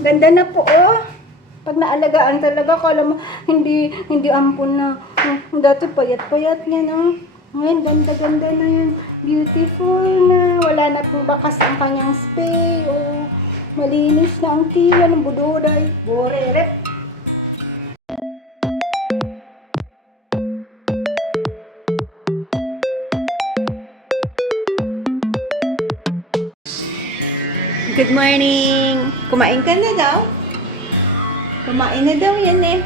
Ganda na po, oh. Pag naalagaan talaga, kala mo, hindi ampun na. Dati payat-payat yan, oh. Ngayon, ganda-ganda na yan. Beautiful na. Wala na pong bakas ang kanyang spay, oh. Malinis na ang tila ng buduray. Borere. Good morning! Kumain ka na daw? Kumain na daw yan eh.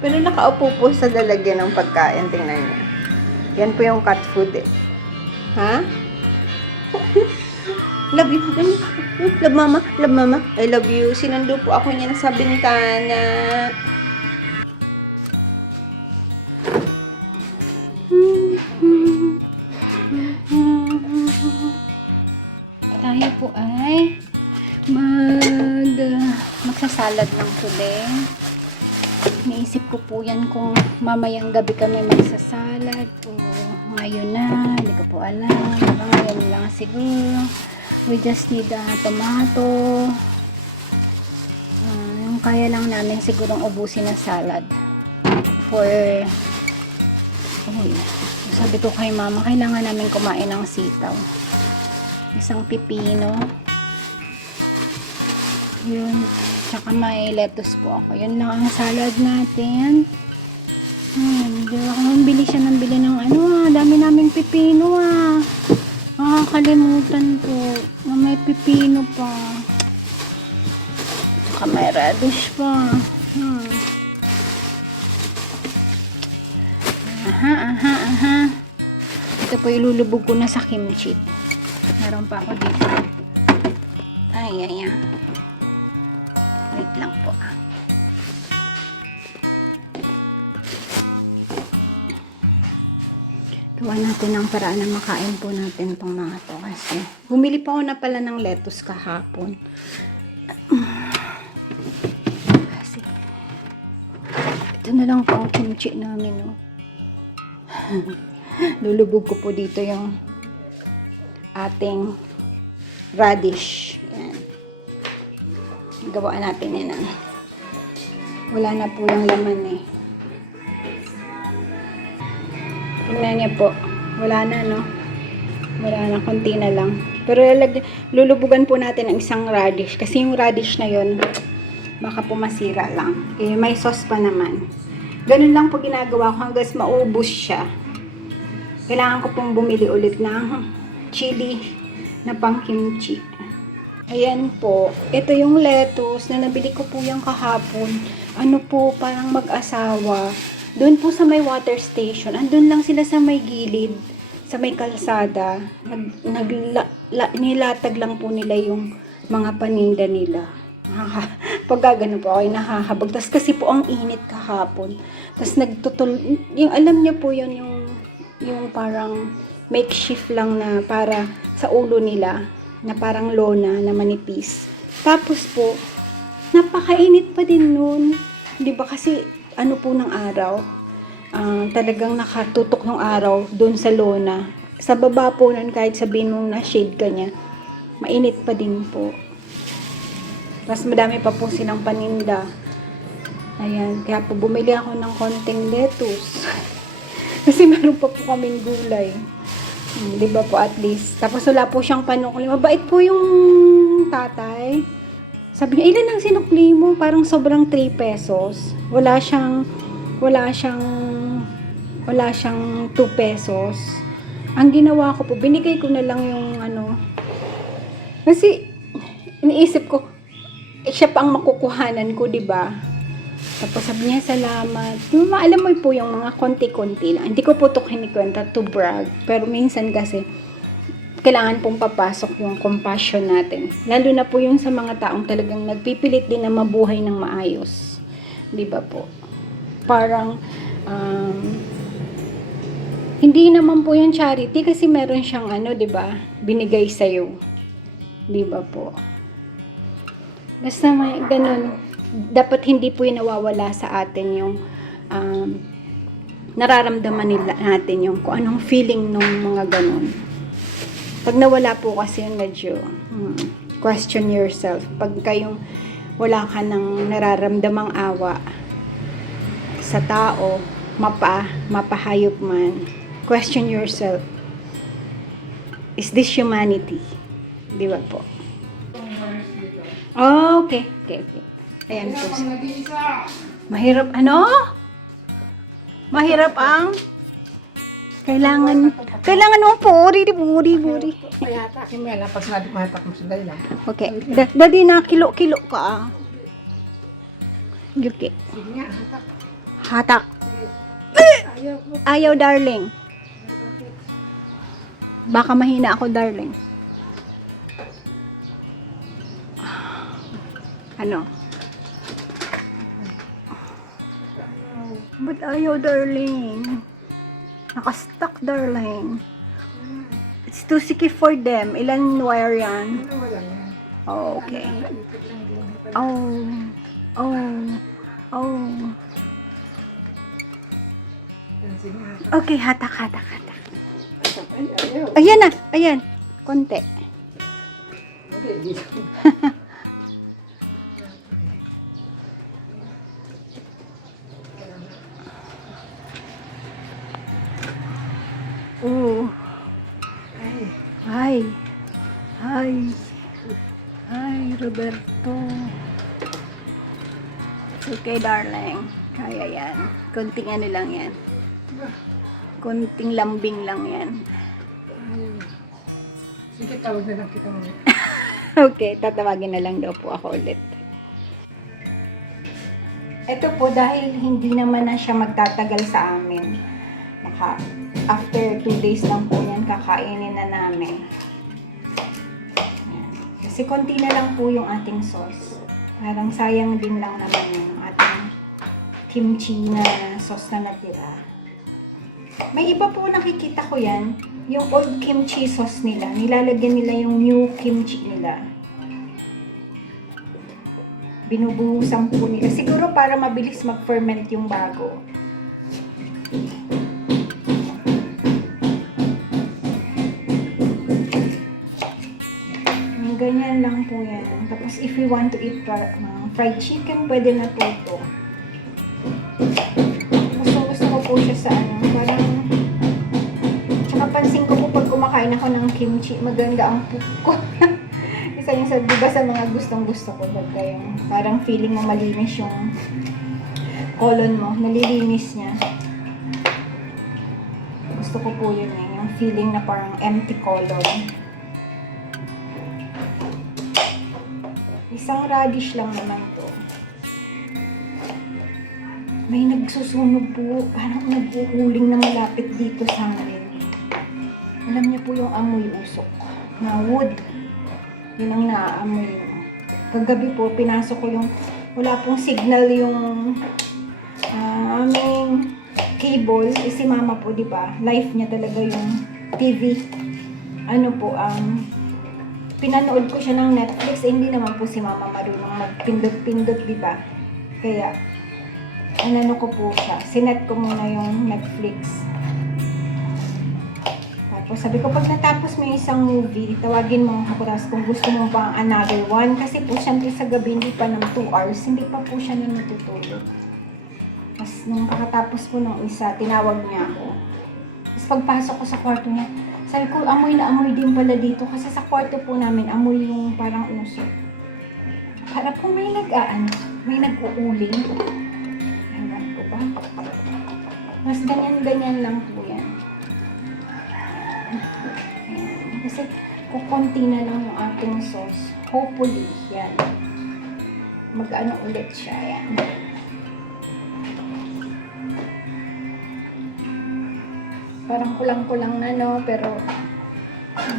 Pero nakaupo po sa lalagyan ng pagkain. Tingnan niyo. Yan po yung cat food eh. Ha? Love you. Love mama. Love mama. I love you. Sinundo po ako niya sa bintana. Tayo po ay magsasalad ng today. Naisip ko po yan kung mamayang gabi kami magsasalad o ngayon na, hindi ko po alam. Ngayon lang siguro. We just need tomato. Yung kaya lang namin sigurong ubusin na salad. For sabi ko kay mama, kailangan namin kumain ng sitaw. Isang pipino. Yun. Tsaka may lettuce po ako. Yun lang ang salad natin. Bili siya ng bili ng dami naming pipino Nakakalimutan po na may pipino pa. Tsaka may radish pa. Aha. Ito po ilulubog ko na sa kimchi. Meron pa ako dito. Ay. Wait lang po. Gawa natin ang paraan na makain po natin itong mga to. Kasi bumili pa ako na pala ng lettuce kahapon. Kasi ito na lang po ang kimchi namin. Lulubog ko po dito yung ating radish. Yan. Gawaan natin yan. Wala na po yung laman eh. Tingnan niya po. Wala na, no? Wala na. Konti na lang. Pero lulubugan po natin ang isang radish. Kasi yung radish na yon baka po masira lang. Eh, may sauce pa naman. Ganun lang po ginagawa ko hanggang maubos siya. Kailangan ko pong bumili ulit ng chili na pang kimchi. Ayan po. Ito yung lettuce na nabili ko po yung kahapon. Parang mag-asawa. Doon po sa may water station. Andun lang sila sa may gilid. Sa may kalsada. Nilatag lang po nila yung mga paninda nila. Pag gagano po ako, nahahabag. Tapos kasi po ang init kahapon. Tapos yung alam niyo po yun, yung parang makeshift lang na para sa ulo nila na parang lona na manipis. Tapos po, napakainit pa din nun. Di ba kasi po ng araw, talagang nakatutok ng araw doon sa lona. Sa baba po nun, kahit sabihin mong na-shade ka niya, mainit pa din po. Mas madami pa po silang paninda. Ayan, kaya po bumili ako ng konting lettuce. Kasi meron pa po kaming gulay. Di ba po at least. Tapos wala po siyang panukli. Mabait po yung tatay. Sabi niya, ilan ang sinukli mo? Parang sobrang 3 pesos. Wala siyang 2 pesos. Ang ginawa ko po, binigay ko na lang yung kasi iniisip ko, siya pa ang makukuhanan ko, di ba? Tapos sabi niya, salamat. Alam mo po yung mga konti-konti lang. Hindi ko po ito kinikwenta to brag. Pero minsan kasi, kailangan pong papasok yung compassion natin. Lalo na po yung sa mga taong talagang nagpipilit din na mabuhay ng maayos. Di ba po? Parang, hindi naman po yung charity kasi meron siyang di ba? Binigay sa'yo. Di ba po? Basta may ganun. Dapat hindi po yung nawawala sa atin yung nararamdaman natin yung kung anong feeling ng mga ganun. Pag nawala po kasi yun medyo question yourself. Pag kayong wala ka ng nararamdamang awa sa tao, mapahayop man, question yourself. Is this humanity? Di ba po? Oh, okay. Ayan po. Mahirap, ano? Mahirap ang kailangan mo po, buri. Kaya hatakin mo yan, pag sinabi ko hatak mo, sandali lang. Okay. Daddy na kilo ka ah. Okay. Sige nga, hatak. Hatak. Ayaw mo. Ayaw, darling. Baka mahina ako, darling. Ano? Ba't ayaw, darling? Nakastuck, darling. It's too sticky for them. Ilan wire yan? Ano wala yan? Oh, okay. Ikot lang din. Oh. Sige nga. Okay, hatak. Ay, ayaw. Ayan na, ayan. Konti. Okay, dito. Oo. Ay, Ay, Roberto. Okay, darling. Kaya yan. Konting ano lang yan. Konting lambing lang yan. ayaw. Sige, tawag na lang kita mo. Okay, tatawagin na lang daw po ako ulit. Ito po, dahil hindi naman na siya magtatagal sa amin. After 2 days lang po yan, kakainin na namin. Ayan. Kasi konti na lang po yung ating sauce. Parang sayang din lang naman yung ating kimchi na sauce na natira. May iba po nakikita ko yan, yung old kimchi sauce nila. Nilalagyan nila yung new kimchi nila. Binubuhusan po nila. Siguro para mabilis mag-ferment yung bago. Ganyan lang po yan. Tapos if you want to eat fried chicken, pwede na po ito. Gusto ko po siya sa ano. Parang, tsaka pansin ko po pag kumakain ako ng kimchi, maganda ang poop ko. Isa yung sa, diba sa mga gustong-gusto ko, parang feeling mo malinis yung colon mo, nalilinis niya. Gusto ko po yun eh, yung feeling na parang empty colon. Isang radish lang naman to. May nagsusunog po, parang nag-uuling na malapit dito sa amin. Alam niyo po yung amoy usok na wood. Yun ang naaamoy mo. Kagabi po, pinasok ko yung, wala pong signal yung aming cable. Si mama po, di ba? Life niya talaga yung TV. Ano po, pinanood ko siya ng Netflix. Hindi naman po si mama marunong magpindot-pindot, di ba? Kaya, ano ko po siya. Sinet ko muna yung Netflix. Tapos sabi ko, pag natapos mo yung isang movie, tawagin mo ako tapos kung gusto mo pa another one. Kasi po, syempre sa gabi, hindi pa ng 2 hours, hindi pa po siya na natutulog. Tapos nung kakatapos po ng isa, tinawag niya ako. Tapos pagpasok ko sa kwarto niya, sabi ko, amoy na amoy din pala dito. Kasi sa kwarto po namin, amoy yung parang usok. Para po may may nag-uuling. Ewan ko ba? Mas ganyan-ganyan lang po yan. Ayan. Kasi kukunti na lang yung ating sauce. Hopefully, yan. Mag-ano ulit siya. Yan. Parang kulang-kulang na, no? Pero,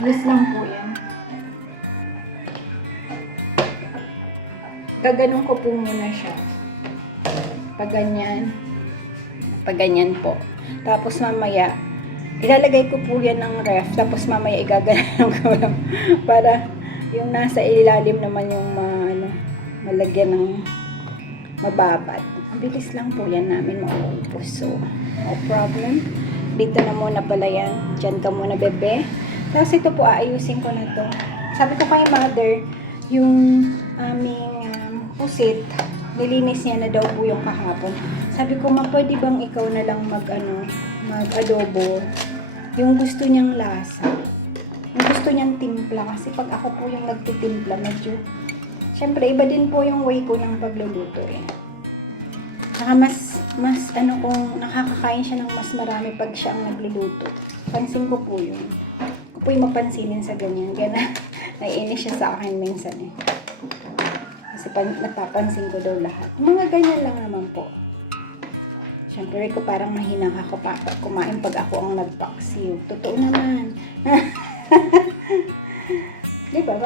bilis lang po yan. Gaganon ko po muna siya. Pag ganyan po. Tapos mamaya, ilalagay ko po yan ng ref. Tapos mamaya igaganon ko lang. Para yung nasa ilalim naman yung malagyan ng mababad. Bilis lang po yan namin mauubos. So, no problem. Dito na muna pala yan. Diyan ka muna, bebe. Tapos ito po, aayusin ko na to. Sabi ko kay mother, yung aming pusit, nilinis niya na daw po yung kahapon. Sabi ko, ma, pwede bang ikaw na lang mag-adobo? Yung gusto niyang lasa. Yung gusto niyang timpla. Kasi pag ako po yung nagtitimpla, medyo, syempre, iba din po yung way ko ng pagluluto eh. Saka mas kung nakakakain siya ng mas marami pag siya ang nagluluto. Pansin ko po yun. Ako po yung mapansinin sa ganyan. Kaya naiinis siya sa akin minsan eh. Kasi napapansin ko daw lahat. Mga ganyan lang naman po. Siyempre ko parang mahinang ako pa kumain pag ako ang nagpaksiw. Totoo naman. Diba?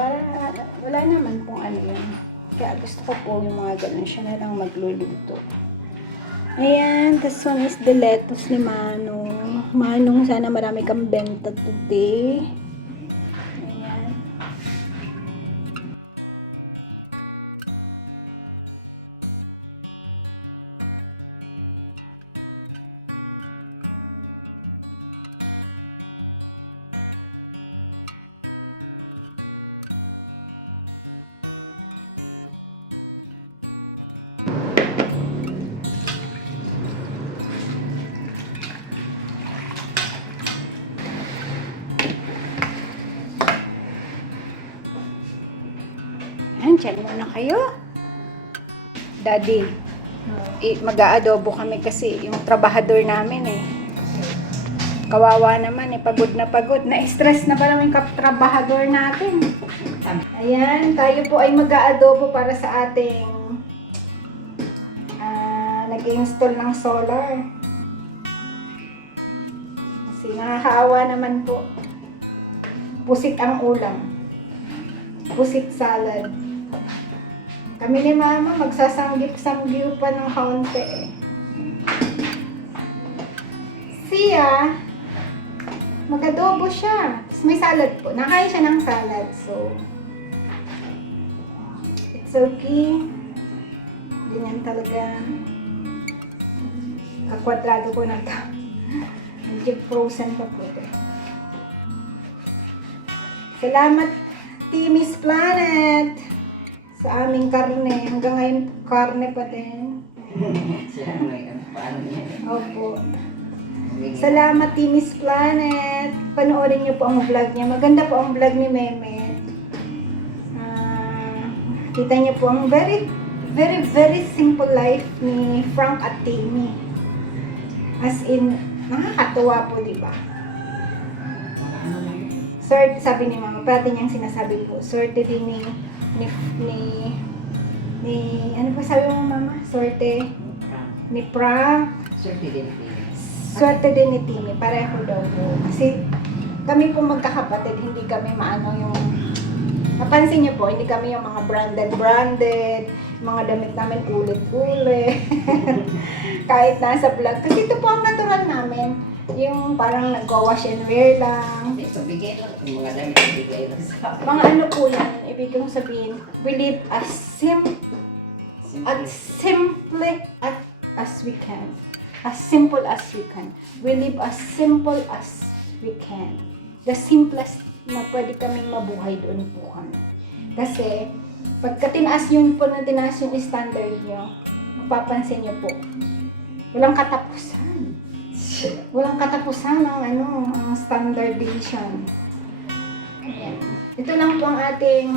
Wala naman pong ano yun. Kaya gusto ko po yung mga ganun. Siya na lang magluluto. Ayan, this one is the lettuce ni Manong. Manong, sana marami kang benta today. Ayan. Ayan, dyan muna kayo. Daddy, mag-aadobo kami kasi yung trabahador namin eh. Kawawa naman eh, pagod na pagod. Na-stress na ba naman yung trabahador natin? Ayan, tayo po ay mag-aadobo para sa ating nag-install ng solar. Kasi nakakaawa naman po. Pusit ang ulam. Pusit salad. Kami ni Mama magsasanggip-sanggip pa ng kaunti eh. Siya, mag-adobo siya. Tapos may salad po. Nakain siya ng salad. So, it's okay. Ganyan talaga. Kakwadrado ko na ito. Medyo frozen pa po ito. Salamat, Timmy's Planet, sa aming karne. Hanggang ngayon, karne pa din. Opo. Salamat, Timmy's Planet. Panoorin niyo po ang vlog niya. Maganda po ang vlog ni Mehmet. Kita niyo po ang very, very, very simple life ni Frank at Timmy. As in, nakakatuwa po, di ba? Swerte, sabi ni Mama, parati niyang sinasabi po, swerte din ni ano pa sabi mo, Mama? Swerte ni Frank. Swerte din ni Timmy. Pareho daw po. Kasi kami po magkakapatid, hindi kami maano yung, napansin niyo po, hindi kami yung mga branded, mga damit namin ulit-ulit. Kahit nasa vlog. Kasi ito po ang natural namin. Yung parang nagwa-wash and wear lang. Ito, bigay lang. Yung mga damit, bigay lang sa Mga ano po yan, ibig kong sabihin, we live as simple as we can. As simple as we can. We live as simple as we can. The simplest na pwede kaming mabuhay doon po kami. Kasi, pagka tinaas yun po na tinaas yung standard nyo, mapapansin nyo po, walang katapusan. Walang katapusan ng ang standard deviation. Ayan. Ito lang po ang ating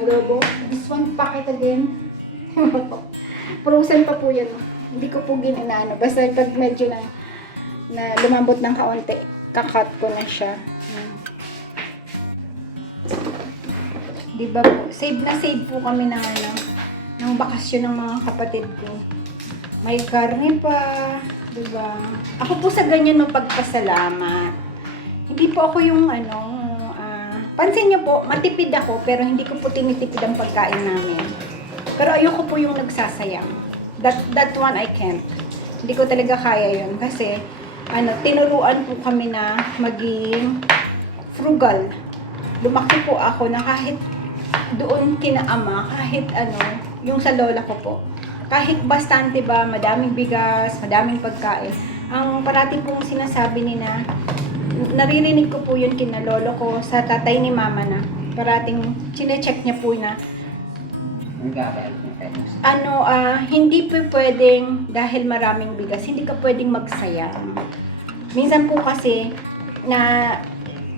adobo. This one packet again. Frozen pa po yan. Hindi ko po ginanaano. Basta pag medyo na lumambot ng kaunti, kakat ko na siya. Diba po? Save po kami ng bakasyon ng mga kapatid ko. May karne pa. Diba? Ako po sa ganyan mapagpasalamat. Hindi po ako yung pansin niyo po, matipid ako pero hindi ko po tinitipid ang pagkain namin. Pero ayoko po yung nagsasayang. That one I can't. Hindi ko talaga kaya yun kasi tinuruan po kami na maging frugal. Lumaki po ako na kahit doon kina ama, kahit yung sa lola ko po. Kahit bastante ba, madaming bigas, madaming pagkain. Ang parati pong sinasabi nila, naririnig ko po yun kina lolo ko sa tatay ni mama na, parating chinecheck niya po na Ang gabay. hindi po pwedeng dahil maraming bigas, hindi ka pwedeng magsayang. Minsan po kasi na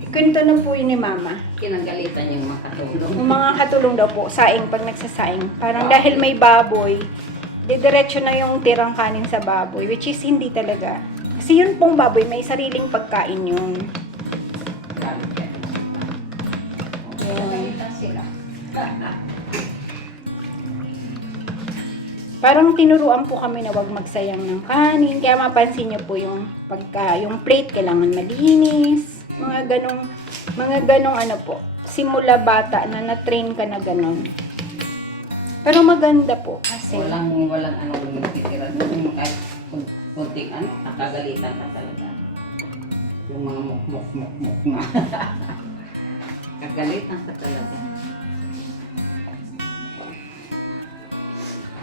kwento na po yun ni Mama. Kinagalitan yung mga katulong. Yung mga katulong daw po, saing pag nagsasaing. Parang dahil may baboy, diretso na yung tirang kanin sa baboy, which is hindi talaga. Kasi yun pong baboy, may sariling pagkain yun. Gamit yan. Yun. Kinagalitan sila. Parang tinuruan po kami na wag magsayang ng kanin. Kaya mapansin niyo po yung yung plate kailangan malinis. Mga ganong ano po. Simula bata na na-train ka na ganon. Pero maganda po kasi Walang anong nagtitira. Yung kahit kunting nakagalitan ka talaga. Yung mga muk na. Kagalitan ka talaga.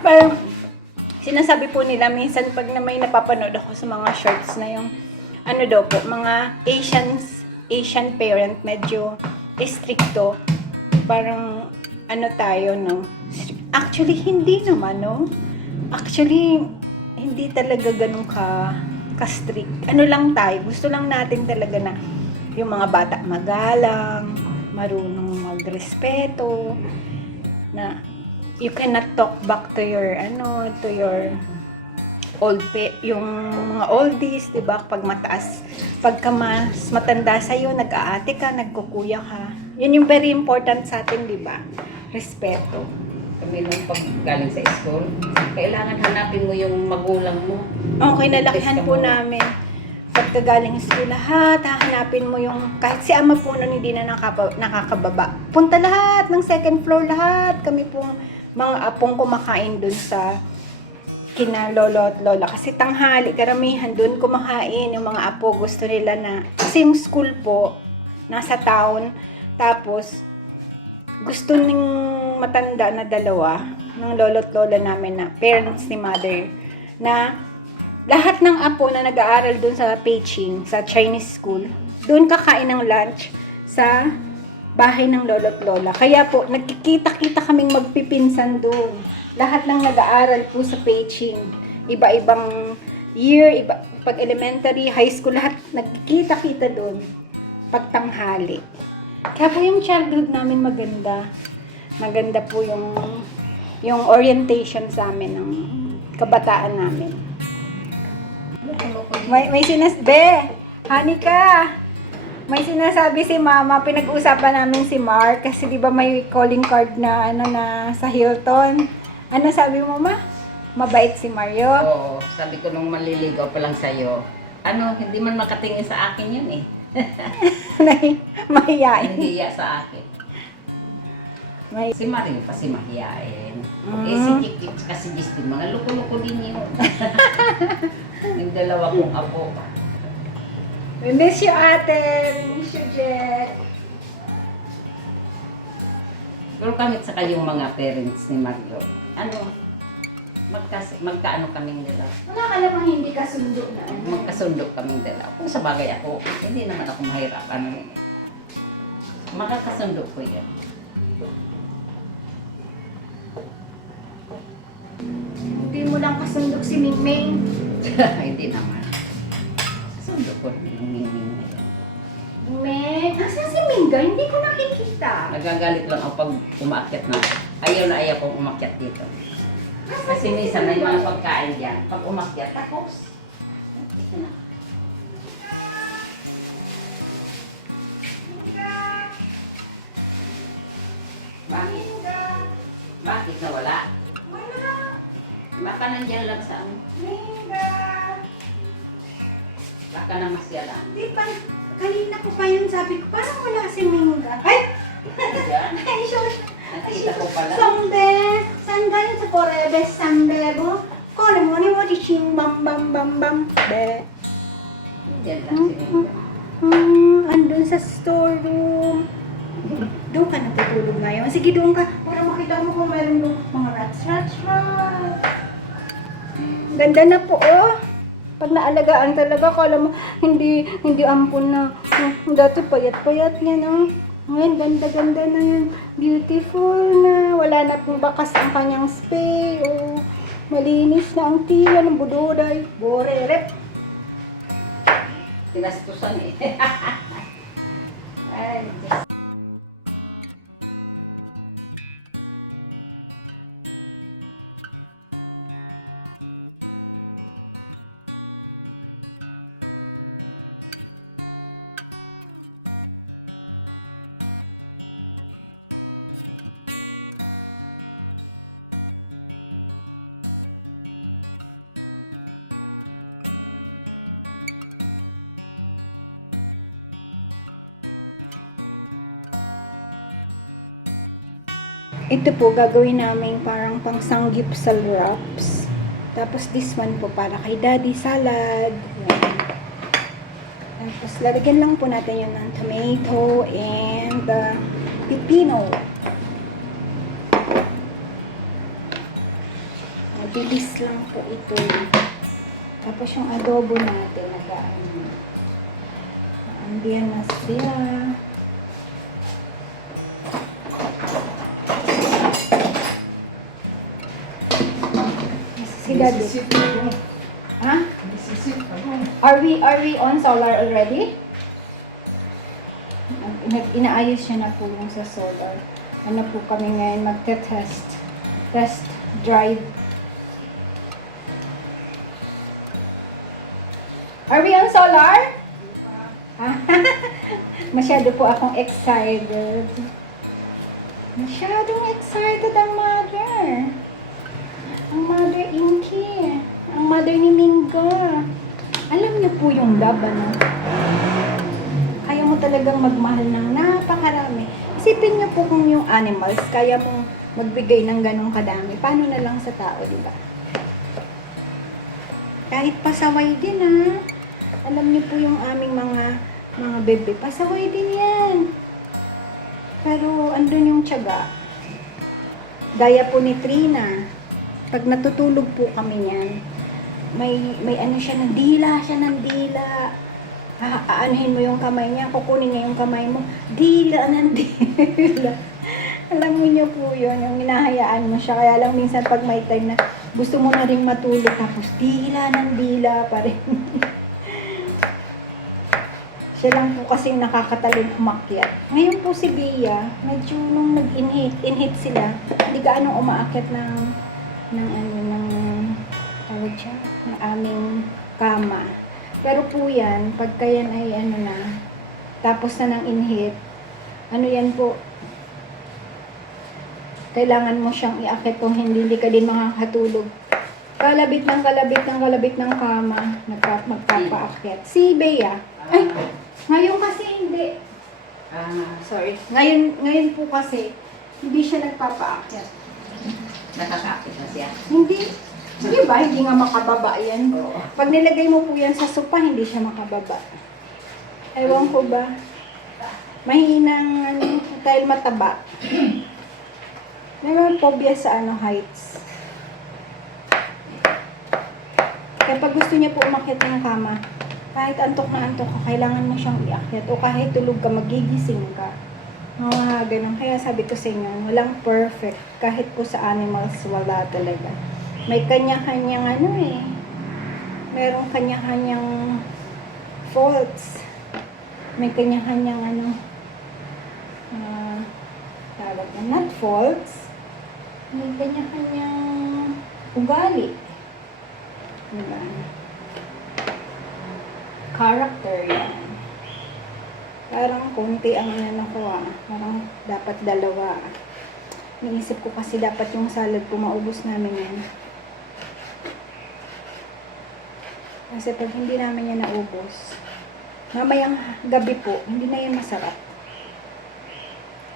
parang sinasabi po nila minsan pag na may napapanood ako sa mga shorts na yung ano daw po, mga Asian parent medyo stricto. Parang ano tayo, no? Actually, hindi naman, no? Actually, hindi talaga ganun ka-strict. Ano lang tayo, gusto lang natin talaga na yung mga bata magalang, marunong magrespeto, na you cannot talk back to your yung mga oldies, 'di ba? Pag mataas, pagka mas matanda sa iyo, nag-aate ka, nagkukuya ka. Yun yung very important sa atin, 'di ba? Respeto. Kami nung pag galing sa school, kailangan hanapin mo yung magulang mo. Okay, nalakihan po namin. Pagka galing school, lahat, hahanapin mo yung, kahit si ama po nun hindi na nakakababa. Punta lahat ng second floor, lahat. Kami pong mga apong kumakain dun sa kina lolo at lola. Kasi tanghali, karamihan dun kumakain. Yung mga apo gusto nila na, kasi yung school po, nasa town. Tapos, gusto ning matanda na dalawa, ng lolo at lola namin na parents ni mother, na lahat ng apo na nag-aaral dun sa Peaching, sa Chinese school, dun kakain ng lunch sa bahay ng lolo at lola. Kaya po, nagkikita-kita kaming magpipinsan dun. Lahat ng nag-aaral po sa Peaching, iba-ibang year, pag elementary, high school, lahat nagkikita-kita dun pag tanghali. Kaya po yung childhood namin maganda. Maganda po yung orientation sa amin ng kabataan namin. May honey ka. May sinasabi si Mama, pinag-usapan namin si Mark kasi 'di ba may calling card na na sa Hilton. Ano sabi mo, Ma? Mabait si Mario. Oo, sabi ko nung maliligaw pa lang sa'yo, hindi man makatingin sa akin yun eh. Mahiyain. Hindi iya sa akin. May Si Mario kasi mahiyain. Eh si Kikit kasi Justin, mga luko-luko din yun. Yung dalawa kong apo. We miss you, ate. We miss you, Jet. Pero kami sa kayong mga parents ni Mario, magkaano kaming dalawa. Wala ka namang hindi kasundo na ano. Magkasundo kaming dalawa. Kung sa bagay ako, hindi naman ako mahirap. Makakasundo ko yan. Hindi mo lang kasundok si Mingming. Hindi naman. Kasundo ko rin yung mingming na yan. Ming, asan si Mingga? Hindi ko nakikita. Nagagalit lang ako pag umaakyat na. Ayaw na ayaw kong umakyat dito. Kasi minsan may mga pagkain dyan. Pag umakyat, tapos. Ito na. Bakit? Bakit nawala? Wala. Baka nandiyan lang sa amin. Mingga. Baka na masya lang. Di pa, kanina ko pa yun sabi ko, parang wala si Mingga. Ay! Nandiyan. Ay, sure. Nakita ko pala. Sambe, saan galing sa Korebe, sambe mo? Kole mo ni mo di ching bam bam bam bam be. Nandiyan lang si Mika. Andun sa storeroom. Doon ka natutulog ngayon. Sige, doon ka. Para makita mo kung meron doon mga rats. Ganda na po, oh. Pag naalagaan talaga, kala mo, hindi ampun na. Dati payat-payat yan, oh. Ngayon, ganda-ganda na yan. Beautiful na. Wala na pong bakas ang kanyang spay. Oh, malinis na ang tiyan ng budoday. Borerep. Tinastusan eh. Ay, Diyos. Ito po, gagawin namin parang pang sanggipsal wraps. Tapos this one po para kay daddy salad. Yan. Tapos lalagyan lang po natin yun ng tomato and pipino. Mabilis lang po ito. Tapos yung adobo natin, naandiyan na sila. Si daddy. Nisisip ako. Ha? Nisisip ako. Are we on solar already? Inaayos siya na po yung sa solar. Ano po kami ngayon magte-test. Test drive. Are we on solar? Ha? Masyado po akong excited. Masyadong excited ang mother. Ang mother Inky. Ang mother ni Minga. Alam niyo po yung love, ano? Kaya mo talagang magmahal ng napakarami. Isipin niyo po kung yung animals, kaya mong magbigay ng ganong kadami. Paano na lang sa tao, di ba? Kahit pasaway din, ha? Alam niyo po yung aming mga bebe, pasaway din yan. Pero andun yung tiyaga. Gaya po ni Trina. Pag natutulog po kami niyan, may ano siya ng dila, aanuhin mo yung kamay niya, kukunin niya yung kamay mo, dila ng dila. Alam mo niyo po yun, yung hinahayaan mo siya. Kaya lang minsan pag may time na gusto mo na rin matulog, tapos dila ng dila pa rin. Siya lang po kasi yung nakakataling umakyat. Ngayon po si Bea, medyo nung nag-inhit sila, hindi gaano umaakyat ng tawag siya, ng aming kama. Pero po yan, pagka yan ay tapos na ng inhit, yan po, kailangan mo siyang iakyat kung hindi ka din makakatulog. Kalabit ng kama, magpapaakyat. Si Bea, ay, ngayon kasi hindi. Sorry. Ngayon po kasi, hindi siya nagpapaakyat. Nakakakit na siya. Hindi. Di ba? Hindi nga makababa yan. Oo. Pag nilagay mo po yan sa sopa, hindi siya makababa. Ewan ko ba? Mahinang, dahil mataba. May mga phobia sa heights. Kaya pag gusto niya po umakyat ng kama, kahit antok na antok ka, kailangan mo siyang iakyat. O kahit tulog ka, magigising ka. Ganun. Kaya sabi ko sa inyo, walang perfect. Kahit po sa animals, wala talaga. May kanya-kanyang merong kanya-kanyang faults. May kanya-kanyang tawag na, not faults. May kanya-kanyang ugali. Diba? Character yan. Parang konti ang ko Parang dapat dalawa. Naisip ko kasi dapat yung salad ko maubos namin yan. Kasi pag hindi namin yan naubos, mamayang gabi po, hindi na yan masarap.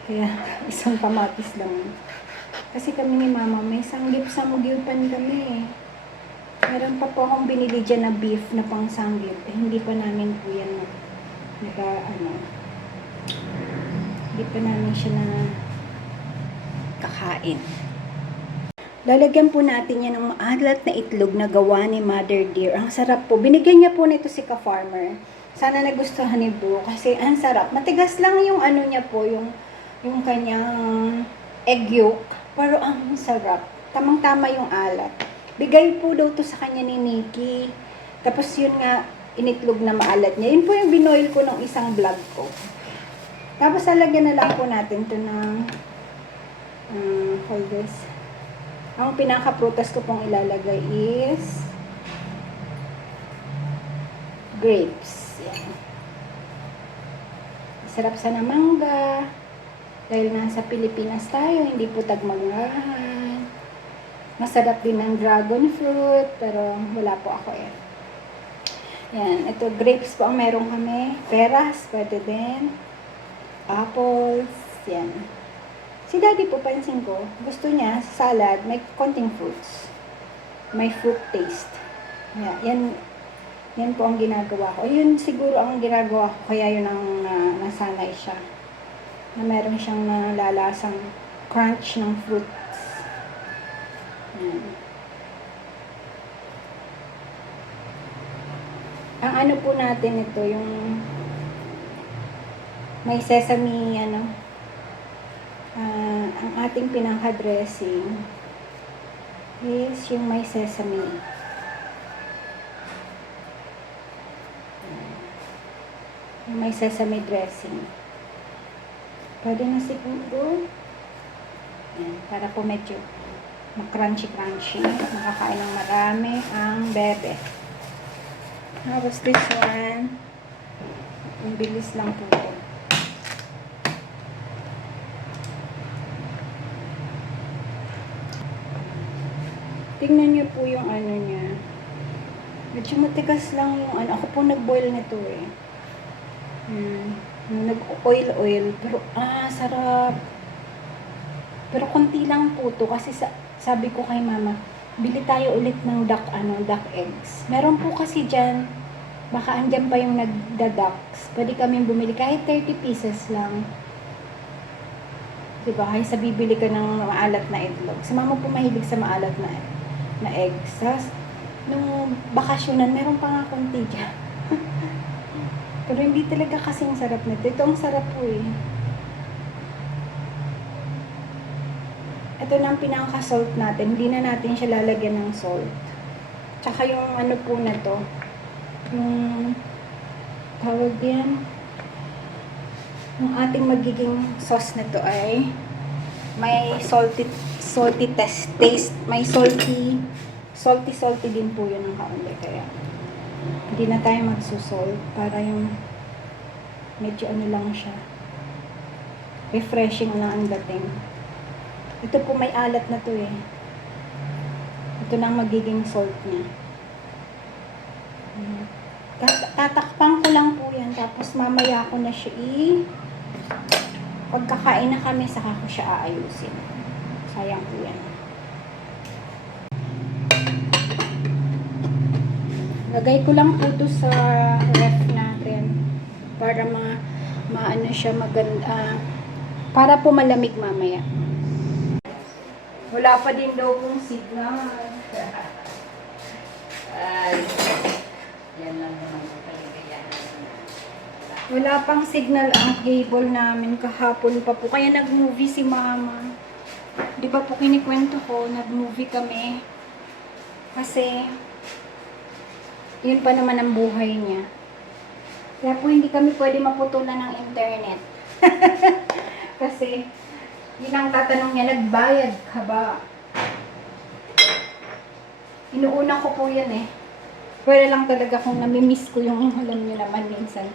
Kaya isang kamatis lang. Kasi kami ni mama, may sanggip-sanggilpan kami. Meron pa po akong binili dyan na beef na pang sanggip. Hindi pa namin po yan hindi pa namin siya na kakain. Lalagyan po natin yan ng maalat na itlog na gawa ni Mother Dear. Ang sarap po. Binigyan niya po nito si Ka-Farmer. Sana nagustuhan ni Boo kasi ang sarap. Matigas lang yung ano niya po, yung kanyang egg yolk. Pero ang sarap. Tamang-tama yung alat. Bigay po daw to sa kanya ni Nikki. Tapos yun nga, initlog na maalat niya. Yun po yung binoil ko ng isang vlog ko. Tapos lalagyan na lang po natin to ng call this. Ang pinaka-prutas ko pong ilalagay is grapes. Yan. Sarap sana mangga. Dahil nasa Pilipinas tayo, hindi po tagmanggahan. Masarap din ng dragon fruit, pero wala po ako eh. Yan, ito grapes po ang meron kami. Peras, pwede din. Apples, yan. Si Daddy po, pansin ko, gusto niya sa salad, may konting fruits. May fruit taste. Yan po ang ginagawa ko. Yun siguro ang ginagawa ko, kaya yun ang nasanay siya. Na meron siyang nalalasang crunch ng fruits. Yan. Ang ano po natin ito, yung may sesame, ang ating pinaka-dressing is yung may sesame. Yung may sesame dressing. Pwede na siguro. Yan, para po medyo makrunchy-crunchy. Makakain ng marami ang bebe. Tapos this one, ang bilis lang po ito. Tingnan niyo po yung ano niya. Medyo matigas lang yung ano. Ako po nag-boil nito eh. Nag-oil. Pero, sarap. Pero konti lang po to kasi sabi ko kay mama, bili tayo ulit ng duck eggs. Meron po kasi dyan, baka andyan pa yung nagda-ducks. Pwede kami bumili kahit 30 pieces lang. Diba? Kaya bibili ka ng maalat na itlog. Si mama po mahilig sa maalat na eggs. Tapos, nung bakasyonan, meron pa nga konti dyan. Pero hindi talaga kasing sarap nito. Ito ang sarap po eh. Ito na ang pinaka-salt natin. Hindi na natin siya lalagyan ng salt. Tsaka yung ano po na to. Yung tawag yan. Yung ating magiging sauce na to ay may salty taste. May salty din po yun ng kaunti. Kaya hindi na tayo magsusalt para yung medyo ano lang siya. Refreshing na ang dating. Ito po may alat na to eh. Ito na ang magiging salt niya. Tatakpan ko lang po yan. Tapos mamaya ko na siya pagkakain na kami, saka ko siya aayusin. Sayang po yan. Lagay ko lang po ito sa ref natin. Para maano siya maganda. Para po malamig mamaya. Wala pa din daw pong signal. Ay, yan lang naman ang kaligayahan. Wala pang signal ang cable namin kahapon pa po. Kaya nag-movie si mama. Di ba po kinikwento ko, nag-movie kami. Kasi, yun pa naman ang buhay niya. Kaya po hindi kami pwede maputulan ng internet. Kasi, yun ang tatanong niya, nagbayad ka ba? Inuunang ko po yan eh. Pwede lang talaga kung namimiss ko yung, alam niyo naman minsan,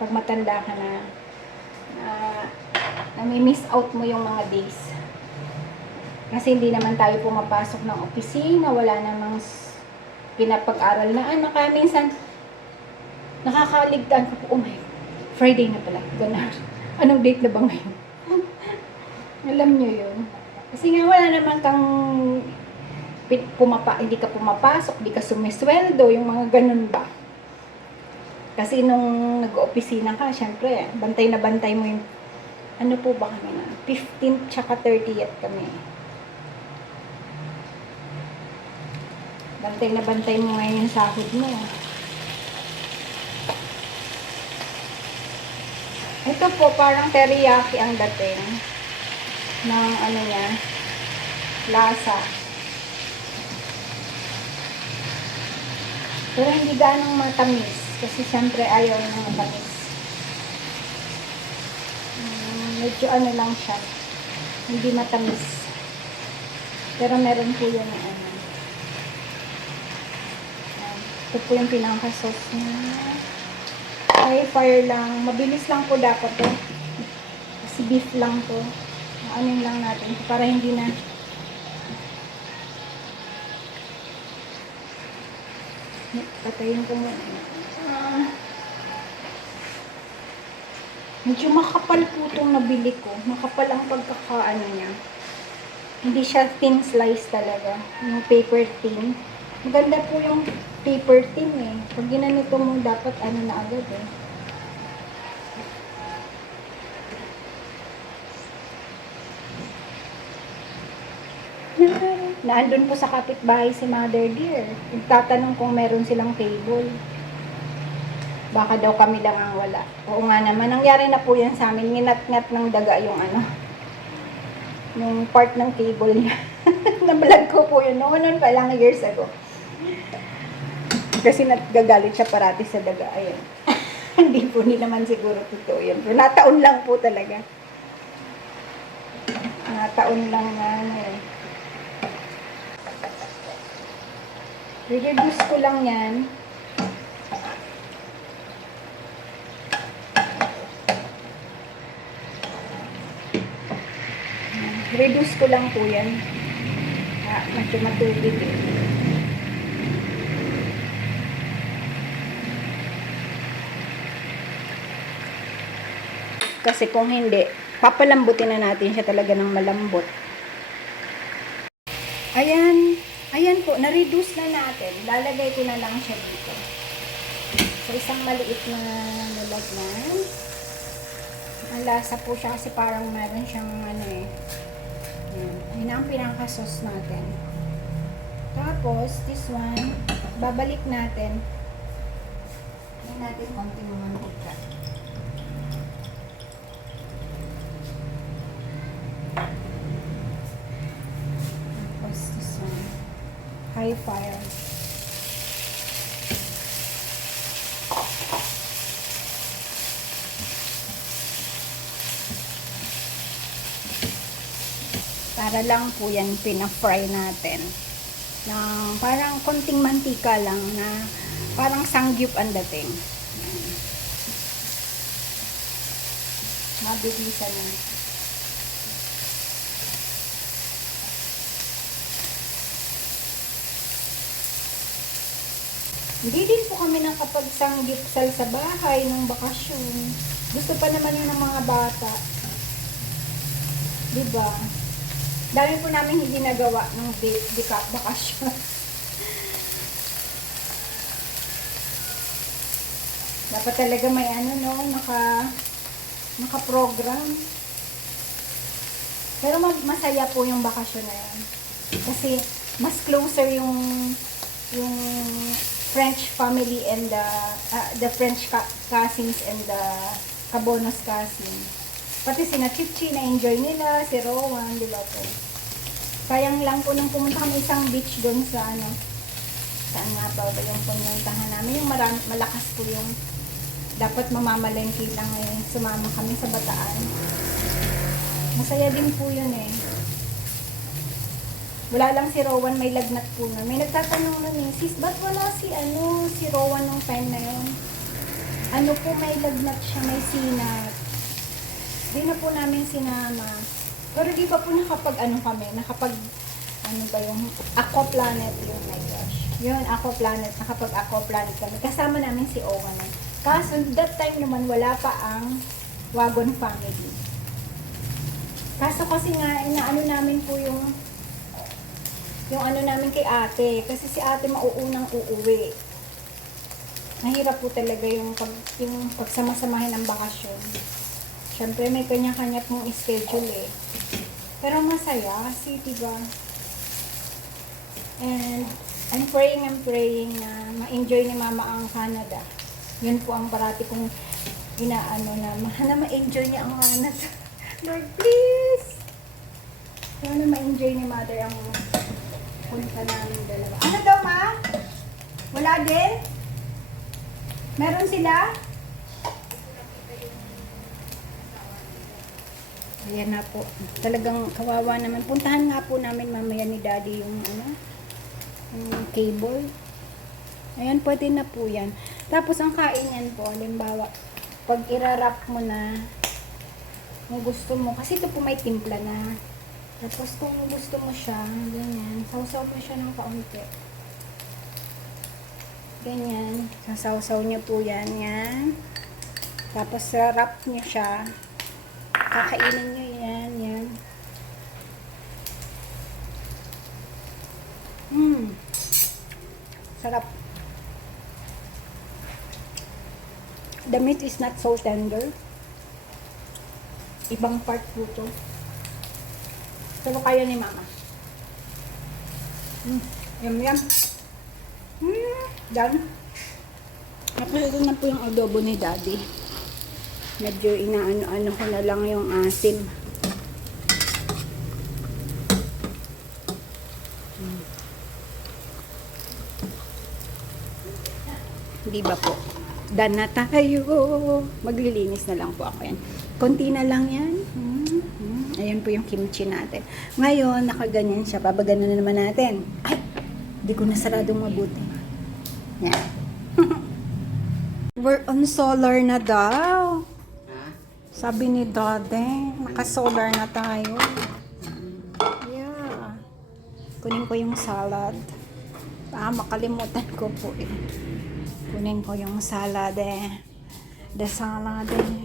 pag matanda ka na, namimiss out mo yung mga days. Kasi hindi naman tayo pumapasok ng opisina, wala namang pinapag-aral na anak. Kaya minsan, nakakaligtaan ko po, oh my, Friday na pala, gano'n. Anong date na ba ngayon? Alam nyo yun. Kasi nga wala naman kang hindi ka pumapasok, hindi ka sumisweldo, yung mga ganun ba. Kasi nung nag-opisina ka, syempre, bantay na bantay mo yung, ano po ba kami na, 15th tsaka 30th kami. Bantay na bantay mo ngayon yung sahod mo. Ito po, parang teriyaki ang dating ng ano niya, lasa. Pero hindi ganong matamis. Kasi syempre ayaw ng matamis. Medyo ano lang siya. Hindi matamis. Pero meron po yun na ano. Ito po yung pinaka-sauce niya. High fire lang. Mabilis lang po dapat to. Kasi beef lang to. Anin lang natin. Para hindi na patayin ko muna. Medyo makapal po itong nabili ko. Makapal ang pagkakaano niya. Hindi siya thin slice talaga. Yung paper thin. Maganda po yung paper thin eh. Pag ginanito mo, dapat ano na agad eh. Naandun po sa kapitbahay si Mother Dear. Nagtatanong kung meron silang table. Baka daw kami lang ang wala. Oo nga naman. Nangyari na po yan sa amin. Nginat-ngat ng daga yung ano. Yung part ng table niya. Nabalag ko po yun. Noon pa ilang years ago. Kasi nagagalit siya parati sa daga. Ayun. Hindi po nila man siguro totoo yun. Pero nataon lang po talaga. Nataon lang na ano eh. Reduce ko lang yan. Reduce ko lang po yan. Medyo matubig eh. Kasi kung hindi, papalambutin na natin siya talaga ng malambot. Ayan. Ayan po, na-reduce na natin. Lalagay ko na lang siya dito. So, isang maliit na lalagyan. Ang lasa po siya kasi parang meron siyang ano eh. Ayan ang pinaka-sauce natin. Tapos, this one, babalik natin. Ayan natin konting mantika. Tapos, this one. High fire. Para lang po yan pina-fry natin. Ng parang konting mantika lang na parang sangyup ang dating. Mabilisan na. Hindi din po kami nakapagsanggipsal sa bahay ng bakasyon. Gusto pa naman yun ng mga bata. Diba? Dami po namin hindi nagawa ng bakasyon. Dapat talaga may ano no, naka-program. Pero masaya po yung bakasyon na yan. Kasi mas closer yung French family and the French cousins and the Cabonos cousin. Pati sina Chichi na enjoy nila, si Rowan, di ba po? Sayang lang po nung pumunta kami isang beach doon sa ano. Saan nga pa ba yung pumuntahan namin? Yung malakas po yung dapat mamamalengke lang eh. Sumama kami sa Bataan. Masaya din po yun eh. Wala lang si Rowan, may lagnat po na. May nagtatanong nun eh, sis, ba't wala si Rowan nung time na yun? Ano po, may lagnat siya, may sinat. Di na po namin sinama. Pero di ba po ano ba yung Aquaplanet yun, my gosh. Yun, Aquaplanet, nakapag-Aquaplanet kami. Kasama namin si Owen. Kaso, that time naman, wala pa ang Wagon family. Kaso kasi nga, inaano namin po yung ano namin kay ate. Kasi si ate mauunang uuwi. Mahirap po talaga yung pagsama-samahin ng bakasyon. Siyempre, may kanya-kanya pong schedule eh. Pero masaya kasi, diba? And I'm praying na ma-enjoy ni Mama ang Canada. Yun po ang parati kong inaano na ma-enjoy niya ang mana. Lord, please! Sana ma-enjoy ni Mother ang punta namin dalawa. Ano daw, ma? Wala din? Meron sila? Ayan na po. Talagang kawawa naman. Puntahan nga po namin mamaya ni Daddy yung yung cable. Ayan, pwede na po yan. Tapos ang kain yan po, halimbawa, pag irarap mo na, kung gusto mo, kasi ito po may timpla na. Tapos kung gusto mo siya, ganyan, sausaw mo siya ng kaunti. Ganyan, sasawsaw niyo po yan, yan. Tapos wrap niyo siya. Kakainin niyo yan, yan. Sarap. The meat is not so tender. Ibang part po to. Pero kaya ni Mama. Yum, yum. Done. Tapos ito na po yung adobo ni Daddy. Medyo inaano-ano ko na lang yung asim. Di ba po? Done na tayo. Maglilinis na lang po ako yan. Konti na lang yan. Ayan po yung kimchi natin. Ngayon, nakaganyan siya. Babaganan na naman natin. Ay! Di ko nasaradong mabuti. Yan. We're on solar na daw. Sabi ni Daddy, naka-solar na tayo. Yeah. Kunin ko yung salad. Makalimutan ko po eh. Kunin ko yung salad eh. The salad eh.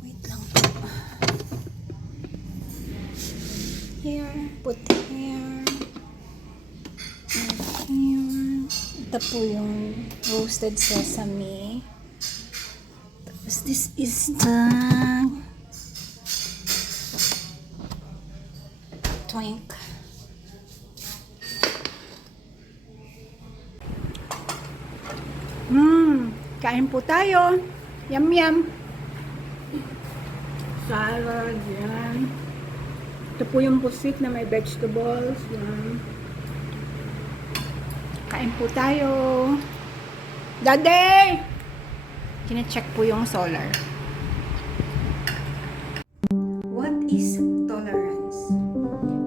Wait lang po. Here, put here. And here. Ito po yung roasted sesame. Tapos this is the twink. Kain po tayo. Yum yum. Salad, yan. Ito po yung pusit na may vegetables, yan. Kain po tayo. Daddy! Kine-check po yung solar. What is tolerance?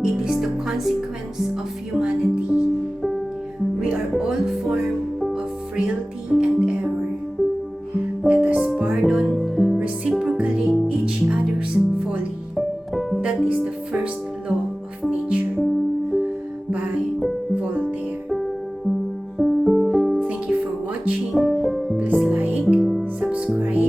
It is the consequence of humanity. We are all formed of frailty and error. Let us pardon reciprocally each other's folly. That is the first law of nature. By Voltaire. Thank you for watching. Please like, subscribe,